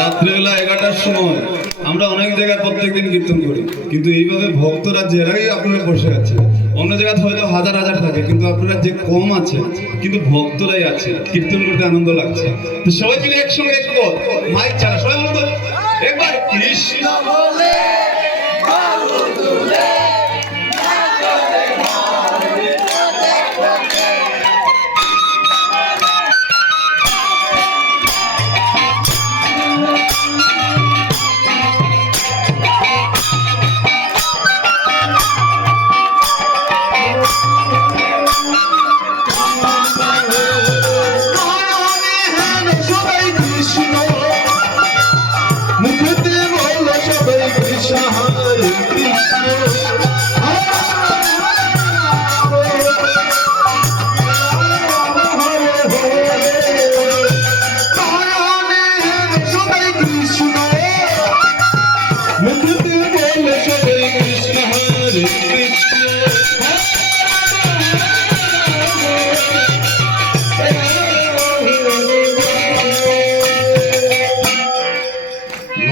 রাত্রেবেলা 11টার সময় আমরা অনেক জায়গায় প্রত্যেকদিন কীর্তন করি, কিন্তু এইভাবে ভক্তরা জেরাই আপনারা বসে আছে। অন্য জায়গায় হয়তো হাজার হাজার থাকে, কিন্তু আপনারা যে কম আছে, কিন্তু ভক্তরাই আছে, কীর্তন করতে আনন্দ লাগছে। তো সবাই মিলে একসঙ্গে একটু মাইক চালা, সবাই বলতো একবার কৃষ্ণ বলে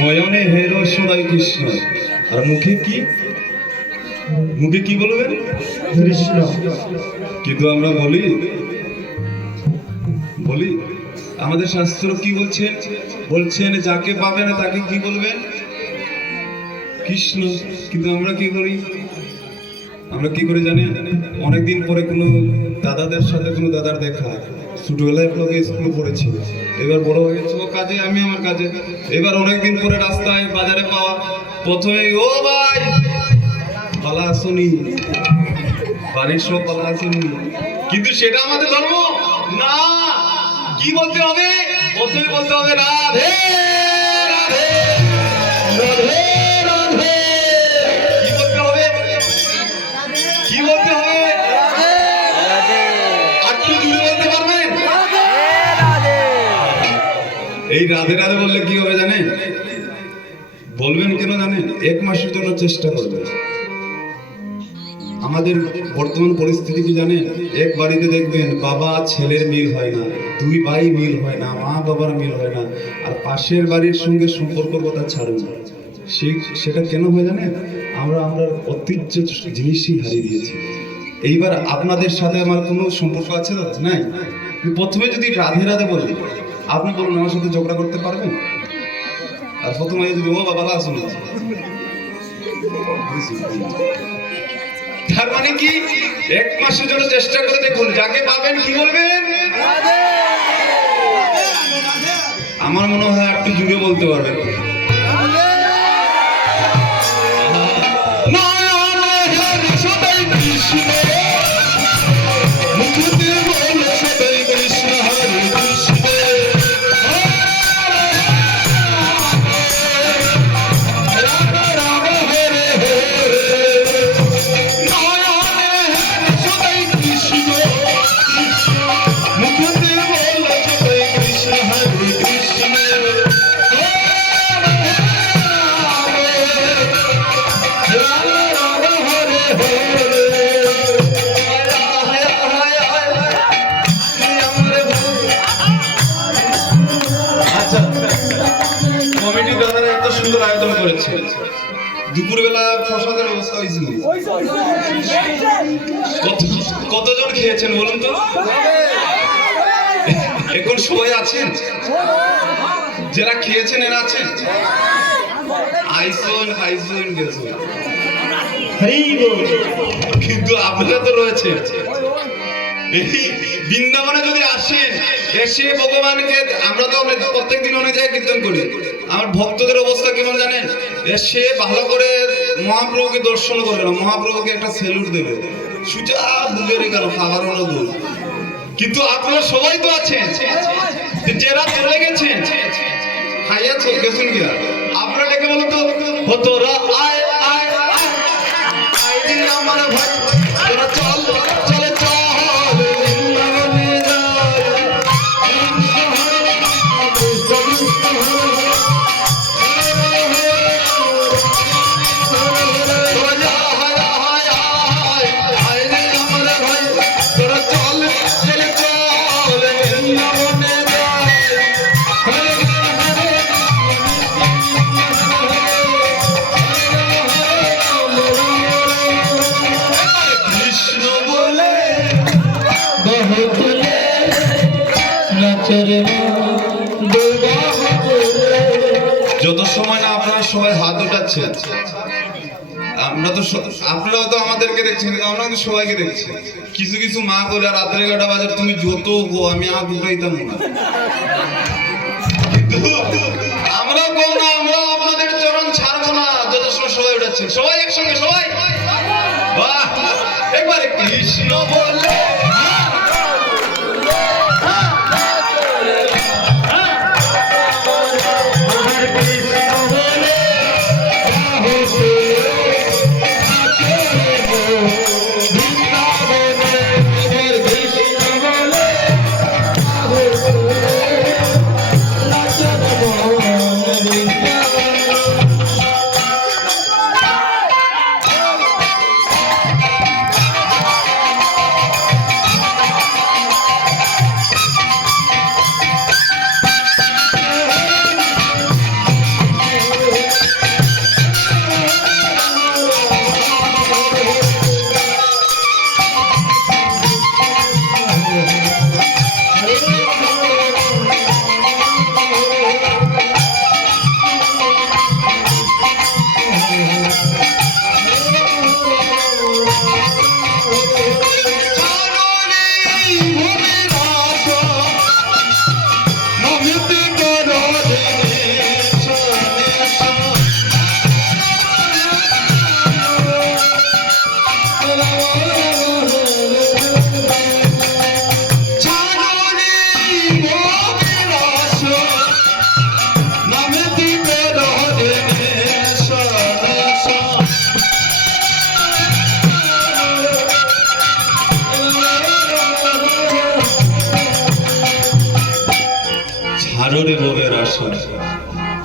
নয়নে হেরো সদাই কৃষ্ণ, আর মুখে কি, মুখে কি বলবেন কৃষ্ণ। কিন্তু আমরা বলি আমাদের শাস্ত্র কি বলছেন, বলছেন যাকে পাবেন তাকে কি বলবেন কৃষ্ণ। কিন্তু আমরা কি করি, আমরা কি করে জানি, অনেকদিন পরে কোনো দাদাদের সাথে কোনো দাদার দেখা, ছোটবেলায় আপনাকে স্কুলে পড়েছি, এবার বড় হয়ে গেছে ও কাজে, আমি আমার কাজে, এবার অনেকদিন পরে রাস্তায় বাজারে পাওয়া, প্রথমে ও ভাই পালা আসুনি, বাড়ির সব পালা আসুনি, কিন্তু সেটা আমাদের ধর্ম না। কি বলতে হবে, প্রথমে বলতে হবে রাধে রাধে রাধে রাধে। কি বলতে হবে, কি বলতে হবে, একটু জুড়ে বলতে পারবেন? এই রাধে রাধে বললে কি হবে জানেন, বলবেন কেন জানেন, 1 মাসের জন্য চেষ্টা করবেন। আমাদের বর্তমান পরিস্থিতি কি জানেন, এক বাড়িতে দেখবেন বাবা ছেলের মিল হয় না, 2 ভাই মিল হয় না, মা বাবার মিল হয় না, আর পাশের বাড়ির সঙ্গে সম্পর্কের কথা ছাড়ুন। সেটা কেন হয় জানেন, আমরা ঐতিহ্য জিনিসই হারিয়ে দিয়েছি। এইবার আপনাদের সাথে আমার কোনো সম্পর্ক আছে দাদা নাই, প্রথমে যদি রাধে রাধে বলি, আপনি বলুন আমার সাথে ঝগড়া করতে পারবেন? আর প্রথমে যদি ও বাবা আসুন, তার মানে কি 1 মাসের জন্য চেষ্টা করে দেখুন, যাকে পাবেন কি বলবেন? আমার মনে হয় একটু জুড়ে বলতে পারবেন। প্রসাদের ব্যবস্থা হয়েছিল। কতজন খেয়েছেন বলুন তো? এখন সবাই আছেন? যারা খেয়েছেন এরা আছেন? আইসন গেছে, কিন্তু আপনারা তো রয়েছে। এই বৃন্দাবনে যদি আসেন, এসে ভগবানকে, আমরা তো প্রত্যেকদিন অনেক জায়গায় কীর্তন করি, আমার ভক্তদের অবস্থা কেমন জানেন? এসে ভালো করে মহাপ্রভুকে দর্শন করবে না, মহাপ্রভুকে একটা সেলুট দেবে, সুচা বুকের গেল খাবার দূর। কিন্তু আপনারা সবাই তো আছেন, যারা চলে গেছেন খাইয়া গেছেন গিয়া, আপনারা ডেকে বলুন তো, তোরা আয় আয় আয় আমার ভাই, তোরা চল চলে চল বৃন্দাবনে যত সময় না আপনারা সবাই হাত উঠাচ্ছেন, আমরা তো, আপনারাও তো আমাদেরকে দেখছেন, কিন্তু আমরা তো সবাইকে দেখছি। কিছু কিছু মা বলে রাত্রে 11টা বাজে তুমি যত গো, আমি আর উঠাইতাম না, কিন্তু আমরাও গো না, আমরাও আপনাদের চরণ ছাড়বো না যত সময় সবাই উঠাচ্ছেন। সবাই একসঙ্গে, সবাই বাহ, একবারে কৃষ্ণ বলে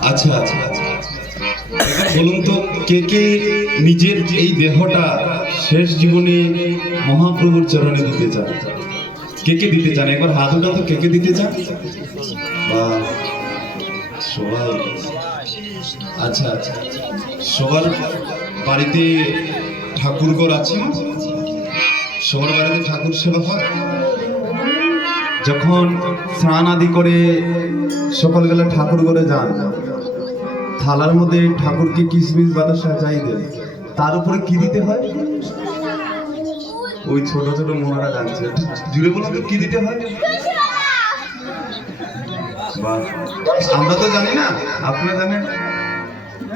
আচ্ছা আচ্ছা আচ্ছা, বলুন তো, কে কে নিজের এই দেহটা শেষ জীবনে মহাপ্রভুর চরণে দিতে চান? কে কে দিতে চান? একবার হাত উঠা তো, কে কে দিতে চান? বা সবাই? আচ্ছা আচ্ছা, সবার বাড়িতে ঠাকুর ঘর আছে না? সবার বাড়িতে ঠাকুর সেবা হয়। যখন স্নান আদি করে সকালবেলা ঠাকুর ঘরে যান, থালার মধ্যে ঠাকুরকে কিশমিশ বাতাসা চাই দেন, তার উপরে কি দিতে হয়? ওই ছোট ছোট মোনারা জানছে, জুড়ে বলুন তো কি দিতে হয়? আমরা তো জানি না, আপনারা জানেন?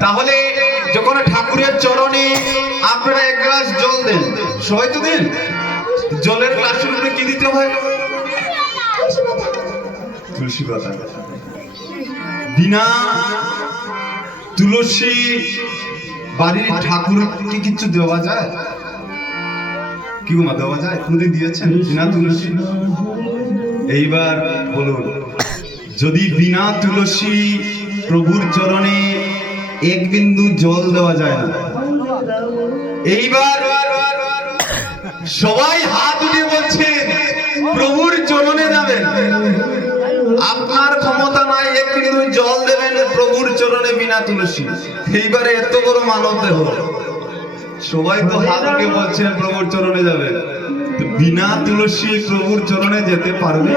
তাহলে যখন ঠাকুরের চরণে আপনারা এক গ্লাস জল দেন, সবাই তো দেন, জলের গ্লাসের উপরে কি দিতে হয়? তুলসী পাতা। বিনা তুলসী বাড়ির ঠাকুরকে কিছু দেওয়া যায়? কি মা, দেওয়া যায়? কোনদিন দিয়েছেন বিনা তুলসী? এইবার বলুন, যদি বিনা তুলসী প্রভুর চরণে এক বিন্দু জল দেওয়া যায় না, এইবার সবাই হাত উঠে বলছেন প্রভুর চরণে যাবেন, আপনার ক্ষমতা নাই এক বিন্দু জল দেবেন প্রভুর চরণে বিনা তুলসী। এইবারে এত বড় মানব দেহ, সবাই তো হাত উঠে বলছেন প্রভুর চরণে যাবে, তো বিনা তুলসী প্রভুর চরণে যেতে পারবে?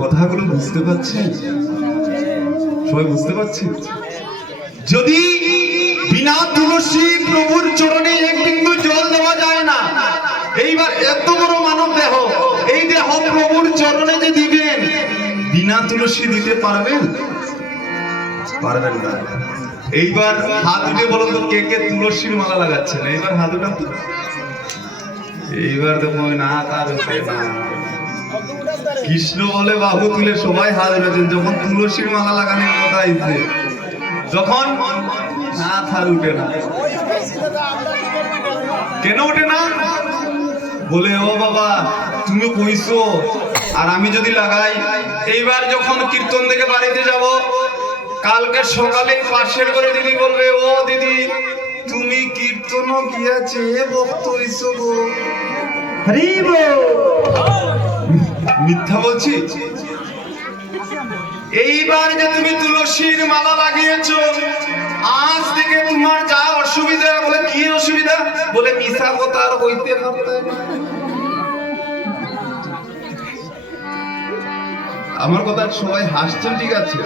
কথাগুলো বুঝতে পারছেন? সবাই বুঝতে পারছেন? যদি বিনা তুলসী প্রভুর চরণে এক বিন্দু জল দেওয়া যায় না, এইবার এত বড় মানব দেহ, এই দেহ প্রভুর চরণে যে দিবেন, বিনা তুলসী দিতে পারবেন? পারবেন না। এইবার হাত উঠে বলো তো কে কে তুলসীর মালা লাগাচ্ছেন? এইবার হাত উঠান তো। এইবার তো না, তার উঠে না। কৃষ্ণ বলে বাহু তুলে সবাই হাত উঠেছেন, যখন তুলসীর মালা লাগানোর কথা আইছে, যখন না, তার উঠে না। কেন উঠে না? বলে ও বাবা তুমি কইছো, আর আমি যদি লাগাই, এইবার যখন কীর্তন থেকে বাড়িতে যাব, কালকে সকালে পাশের করে দিদি বলবে, ও দিদি তুমি কীর্তন গিয়াছে ভক্ত হইছো গো। মিথ্যা বলছি? এইবার যে তুমি তুলসীর মালা লাগিয়েছো, আজ থেকে তোমার যা অসুবিধা, বলে কি অসুবিধা? বলে মিশা কথা আর হইতে পারতে না। আমার কথা সবাই হাসছেন, ঠিক আছে,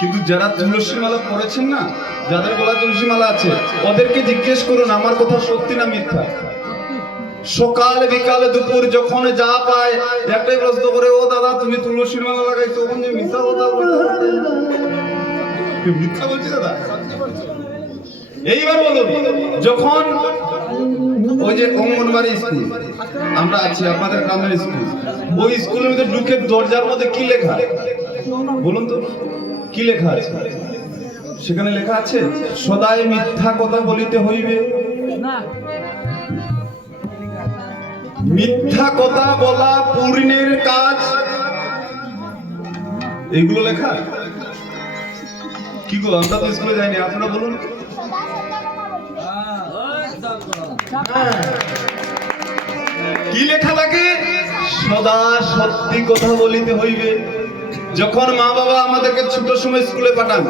কিন্তু যারা তুলসী মালা পড়েছেন না, যাদের গলায় তুলসী মালা আছে, ওদেরকে জিজ্ঞেস করুন আমার কথা সত্যি না মিথ্যা। সকাল বিকাল দুপুর যখন যা পায় একটাই প্রশ্ন করে, ও দাদা তুমি তুলসীর মালা লাগাইছো, তখন যে মিথ্যা কথা মিথ্যা বলছি দাদা। এইবার বলুন, যখন ওই যে অঙ্গনবাড়ি স্কুল আমরা আছি, আপনাদের গ্রামের স্কুল, ওই স্কুলের মধ্যে ঢুকে দরজার মধ্যে কি লেখা বলুন তো? কি লেখা আছে? সেখানে লেখা আছে সদাই মিথ্যা কথা বলিতে হইবে না, মিথ্যা কথা বলা পূর্ণের কাজ, এইগুলো লেখা। কি গো, আমরা তো স্কুলে যাইনি, আপনারা বলুন। কি লেখা থাকে? সদা সত্যি কথা বলিতে হইবে। যখন মা বাবা আমাদেরকে ছোট সময় স্কুলে পাঠান,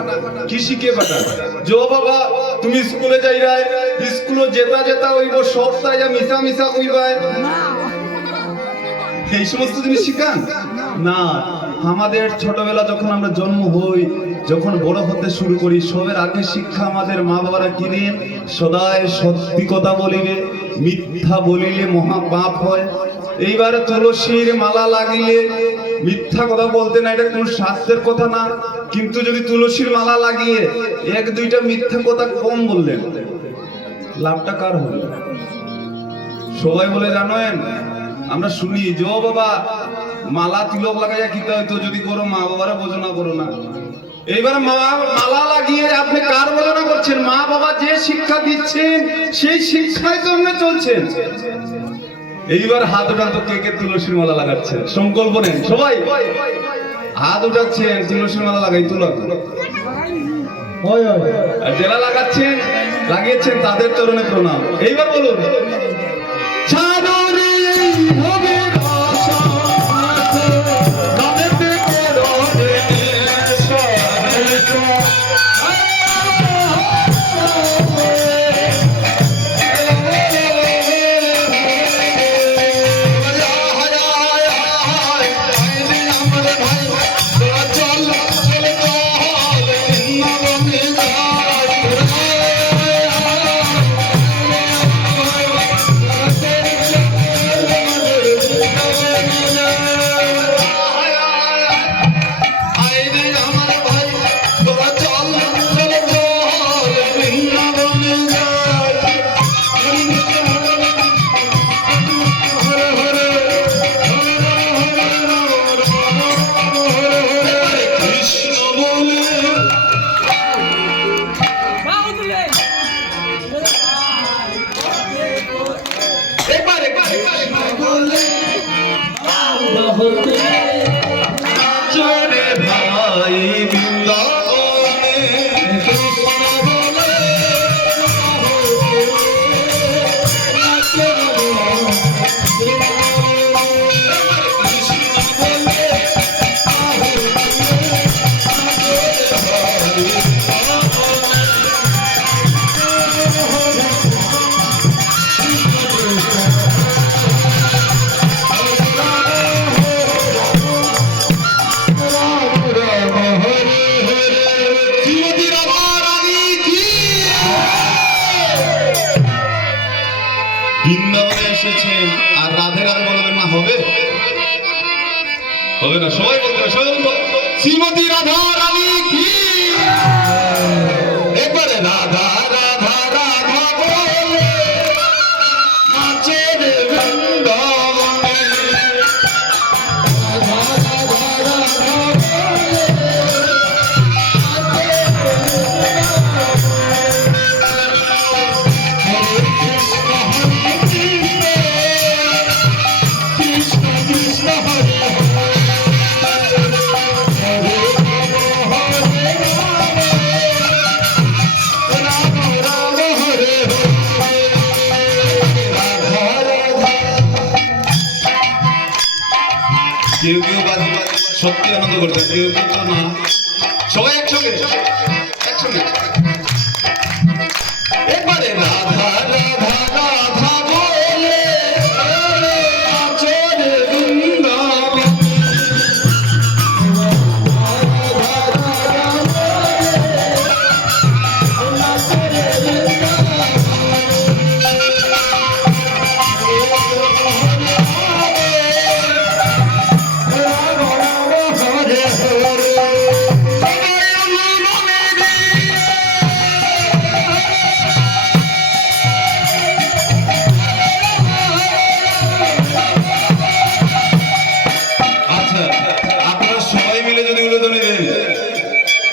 কি শিখে পাঠান? যে ও বাবা তুমি স্কুলে যাইরাই, স্কুলে যেতা যেতা হইব, সব তাই মিশা মিশা হইবাই, এই সমস্ত জিনিস শিখান না। আমাদের ছোটবেলা যখন আমরা জন্ম হই, যখন বড় হতে শুরু করি, সবের আগে শিক্ষা আমাদের মা বাবারা কি দেন? সদাই সত্যি কথা বলিবে, মিথ্যা বলিলে মহা পাপ হয়। এইবারে তুলসীর মালা লাগিলে মিথ্যা কথা বলতে না, এটা কোনো শাস্ত্রের কথা না, কিন্তু যদি তুলসীর মালা লাগিয়ে এক দুইটা মিথ্যা কথা কম বললেন, লাভটা কার হলো? সবাই বলে জানেন, আমরা শুনি যে ও বাবা মালা তিলক লাগাইয়া কিতা হইতো, যদি করো মা বাবারা বোঝনা করো না। এইবার মালা লাগিয়ে আপনি কার বোঝনা করছেন? মা বাবা যে শিক্ষা দিচ্ছেন সেই শিক্ষায় তো আপনি চলছেন। এইবার হাত উঠান তো কে কে তুলসীর মালা লাগাচ্ছেন? সংকল্প নেন সবাই, হাত উঠাচ্ছেন, তুলসীর মালা লাগাই তুলক। আর যারা লাগাচ্ছেন লাগিয়েছেন তাদের চরণে প্রণাম। এইবার বলুন, বৃন্দাবনে এসেছেন আর রাধে রাধে বলবেন না, হবে? হবে না, সবাই বলতে হবে, সবাই বলবো শ্রীমতী রাধা রানী কি। একবারে রাধা রাধা রাধা বলে নাচে রে বৃন্দাবনে। রাধা রাধা রাধা বলে কেউ কেউ বাজি সত্যি আনন্দ করছে, কেউ কেউ তো না। সবাই একসঙ্গে একসঙ্গে একবারে রাধা রাধা রাধা বলে নাচে রে বৃন্দাবনে।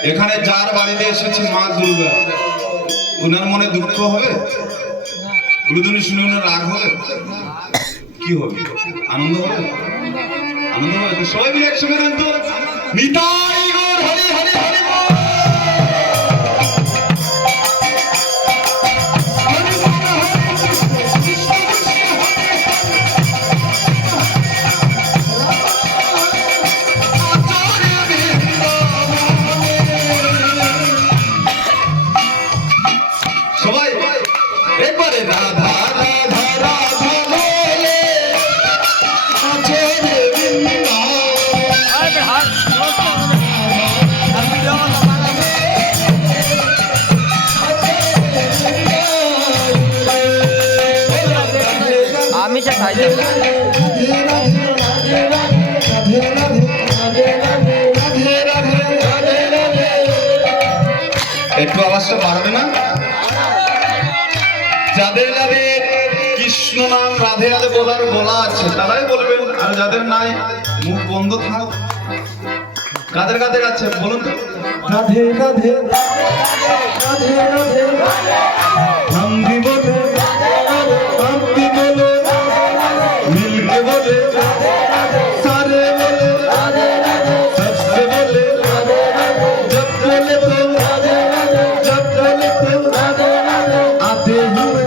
এখানে যার বাড়িতে এসেছে মা দুর্গা, ওনার মনে দুঃখ হবে? গুরুধ্বনি শুনে ওনার রাগ হবে? কি হবে? আনন্দ হবে? আনন্দ হবে তো সবাই মিলে একসঙ্গে দেন তো নিতাই গৌর হরি হরি হরি বল। একবারে রাধা রাধা রাধা বলে নাচে রে বৃন্দাবনে। আমি সে খাই যাব। একটু আওয়াজটা বাড়বে না? যাদের যাদের কৃষ্ণ নাম রাধে রাধে বলা আছে তারাই বলবেন, আর যাদের নাই মুখ বন্ধ থাক। কাদের কাদের আছে বলুন তো? রাধে রাধে রাধে রাধে हम भी बोले आप भी बोले मिलके बोले सारे बोले सबसे बोले जब बोले तो जब बोले तो आते हुए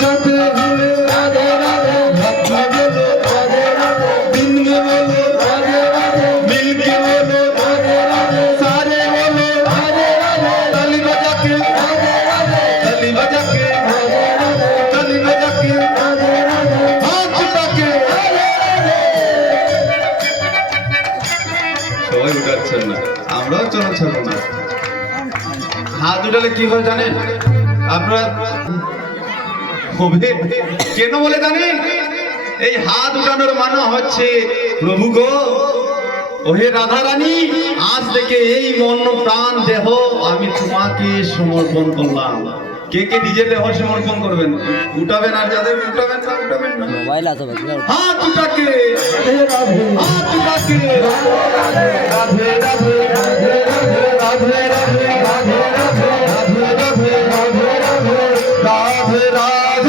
जाते हुए रात में बोले दिन में बोले मिलके बोले सारे बोले ताली बजा के ताली बजा के ताली बजा के हाथ उठा के। সবাই উঠাচ্ছেন না, আমরাও চলো ছাড়বো না। হাত উঠালে কি হয় জানেন আপনারা? হবে কেন বলে জানেন? এই হাত উঠানোর মানে হচ্ছে প্রভু গো, ওহে রাধা রানী, আজ থেকে এই মন প্রাণ দেহ আমি তোমাকে সমর্পণ করলাম। কে কে নিজের দেহ সমর্পণ করবেন? উঠাবেন, আর যাদের উঠাবেন না উঠাবেন না। মোবাইল আছে ভাই, হাত উঠাকে হাত উঠাকে রাধে রাধে রাধে রাধে রাধে রাধে রাধে রাধে রাধে রাধে রাধে রাধে রাধে রাধে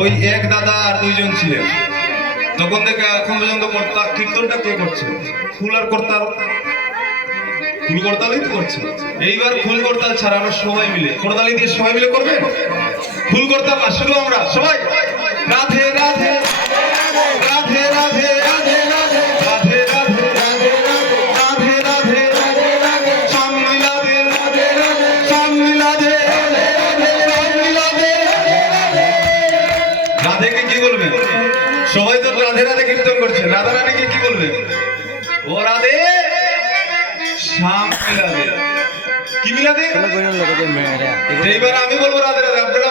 ওই এক দাদা আর দুইজন ছিলেন। তখন থেকে এখন পর্যন্ত কীর্তনটা কে করছে? ফুল আর করতাল, ফুল করতালই তো করছে। এইবার ফুল করতাল ছাড়া আমরা সবাই মিলে করতালি দিয়ে সবাই মিলে করবেন। ফুল করতাল না, শুধু আমরা সবাই রাধে রাধে রাধে রাধে রাধে রাধে রাধে রাধে রাধে রাধে রাধে শ্যাম মিলাদে শ্যাম মিলাদে রাধেকে কি বলবেন? সবাই তো রাধে রাধে কীর্তন করছে, রাধা রানীকে কি বলবে? ও রাধে শ্যাম মিলাদে। কি মিলাদে? এইবার আমি বলবো রাধে রাধে, আপনারা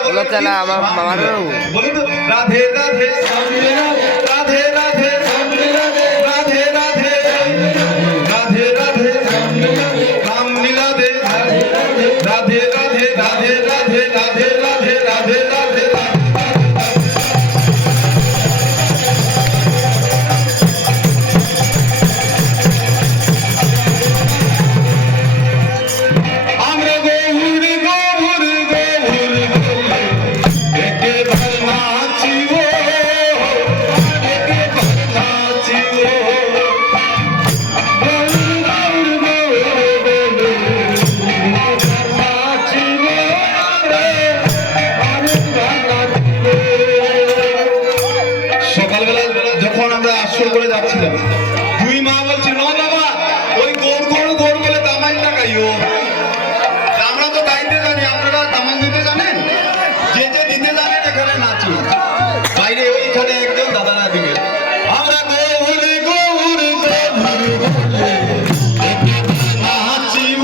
বলুন তো রাধে রাধে রাধে রাধে রাধে রাধে রাধে রাধে রাম মিলাদে রাধে রাধে রাধে রাধে রাধে রাধে রাধে রাধে। যখন আমরা আসর করে যাচ্ছিলাম, দুই মা বলছি না বাবা ওই গোড় গোড় গোড় বলে তামানটা গাইও। আমরা তো গাইতে জানি, আপনারা তামান দিতে জানেন? যে যে দিতে জানেন এখানে নাচি, বাইরে ওইখানে একজন দাদা না দিবে। আমরা গৌরি গৌরি নাচিব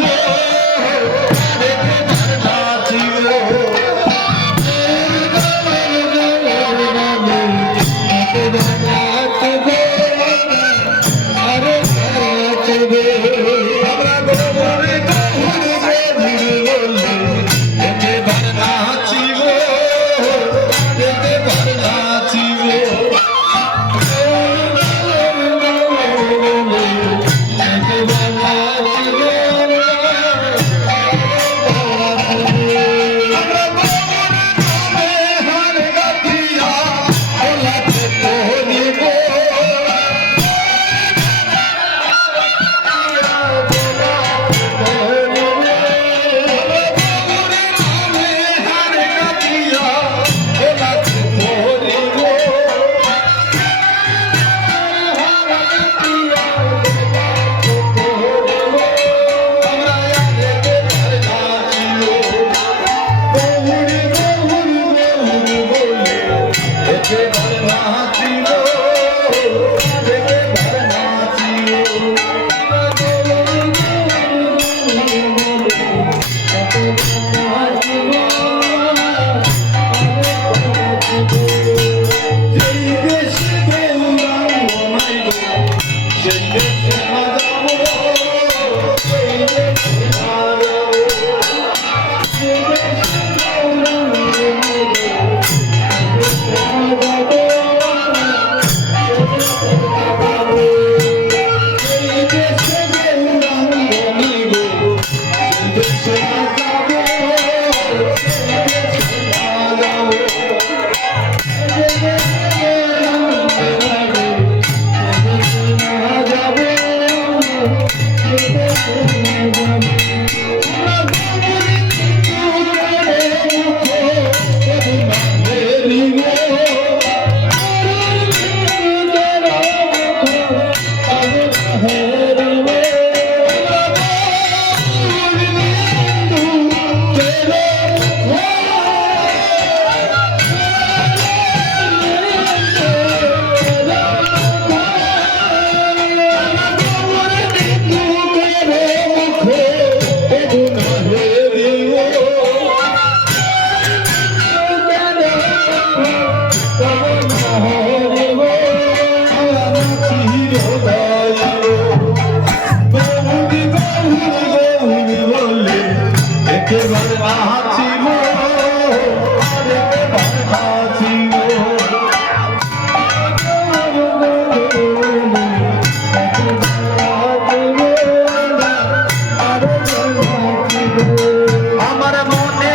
আমার মনে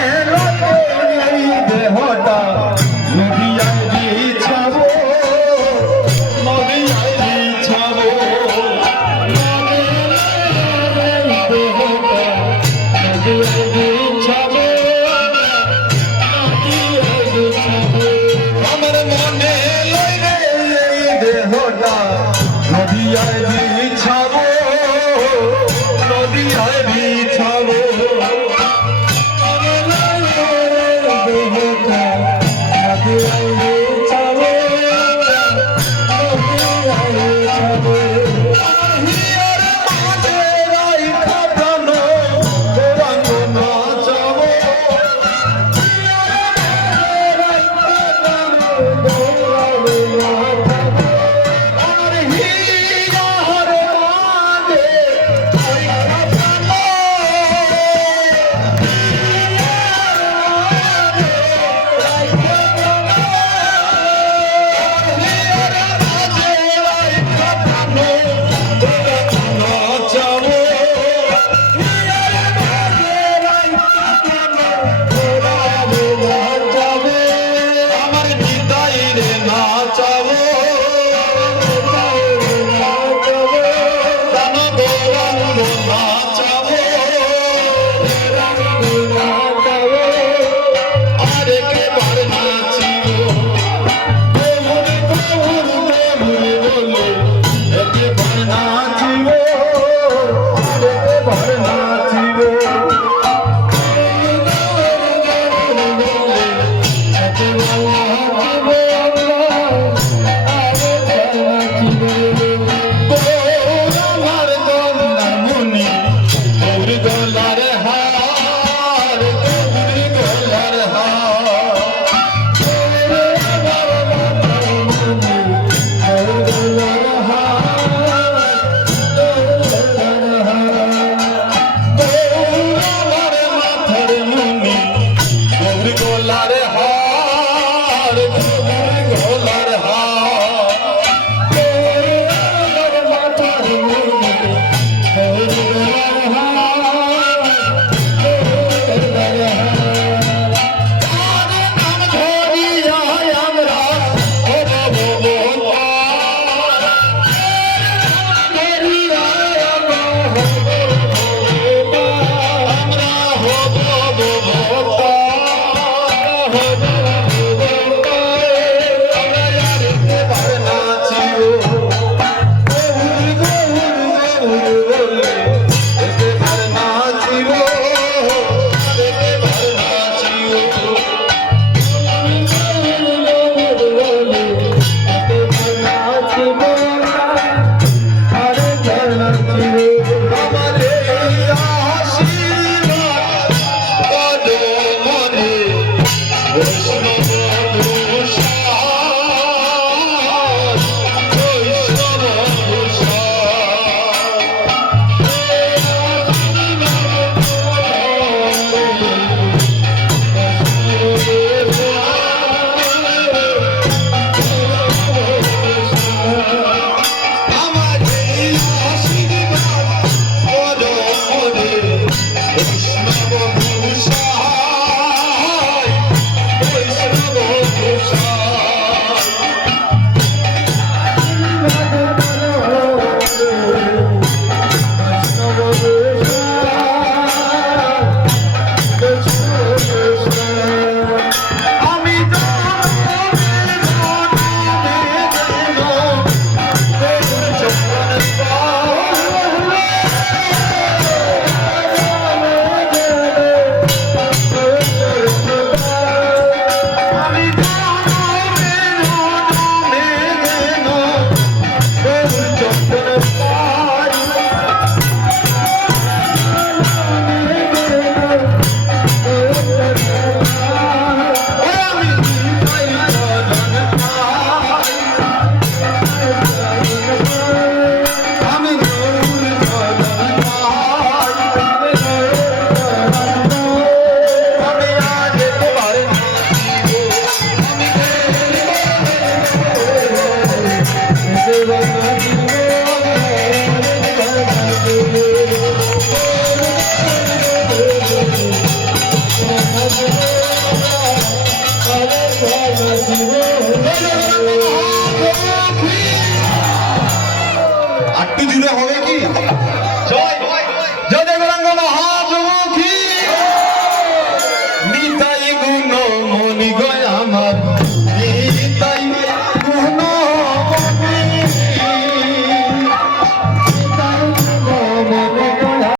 দেহটা Yes.